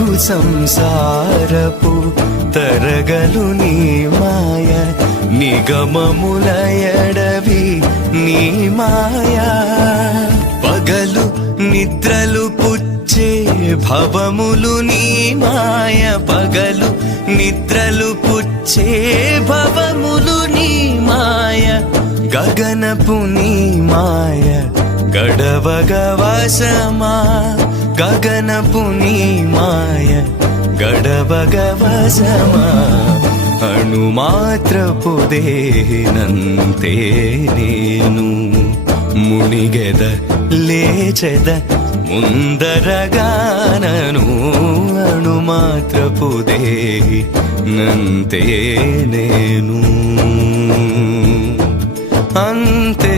నలుగు సంసారపు తరగలు నీ మాయ, నిగమముల ఎడవి నీ మాయా. పగలు నిద్రలు పుచ్చే భవములు నీ మాయ, పగలు నిద్రలు పుచ్చే భవములు నీ మాయ. గగనపు నీ మాయ గడవగ వశమా, గగనపు నీ మాయ గడవగ వశమా. అణుమాత్రపు దేహనంతే నేను, మునిగెద లేచెద ముందరగానను. అణుమాత్రపు దేహనంతే నేను, అంతే